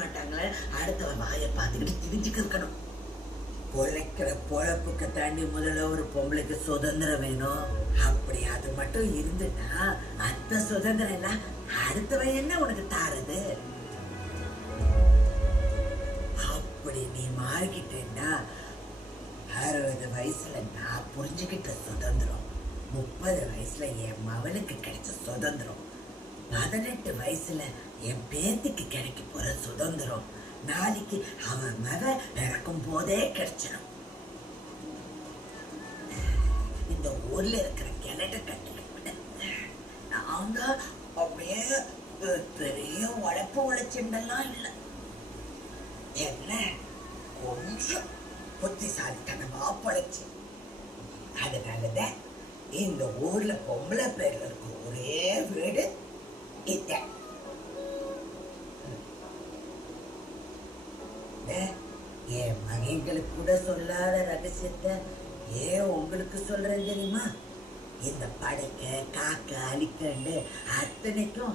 மாட்டாங்களே, அடுத்தவ வாயை பார்த்துக்கிட்டு திரிஞ்சுக்கு இருக்கணும். பொழைக்கிற பொழப்புக்கு தாண்டி முதல்ல ஒரு பொம்பளைக்கு சுதந்திரம் வேணும். அப்படி அது மட்டும் இருந்துட்டா அந்த சுதந்திரம் எல்லாம் அடுத்தவ என்ன உனக்கு தாருது? அப்படி நீ மாறிக்கிட்டேன்னா 60 வயசுல நான் புரிஞ்சுக்கிட்ட சுதந்திரம் 30 வயசுல என் மவனுக்கு கிடைச்ச சுதந்திரம் 18 வயசுல என் பேத்திக்கு கிடைக்க போற சுதந்திரம் நாளைக்கு அவன் மக பிறக்கும் போதே கிடைச்சிடும். இந்த ஊர்ல இருக்கிற கிணட்ட கட்டிக்கிட்டு நாங்க அப்படியே பெரிய உழைப்பு உழைச்சுண்டெல்லாம் இல்லை. என்ன கொஞ்சம் புத்திசாலித்தனமா படைச்சு. அதனாலதான் இந்த ஊர்ல பொம்பளை பேர்ல இருக்க ஒரே வீடு இதான். என் மகன்களுக்கு கூட சொல்லாத ரகசியத்தை ஏன் உங்களுக்கு சொல்றேன் தெரியுமா? இந்த படைக்க காக்க அழிக்கண்டு அத்தனைக்கும்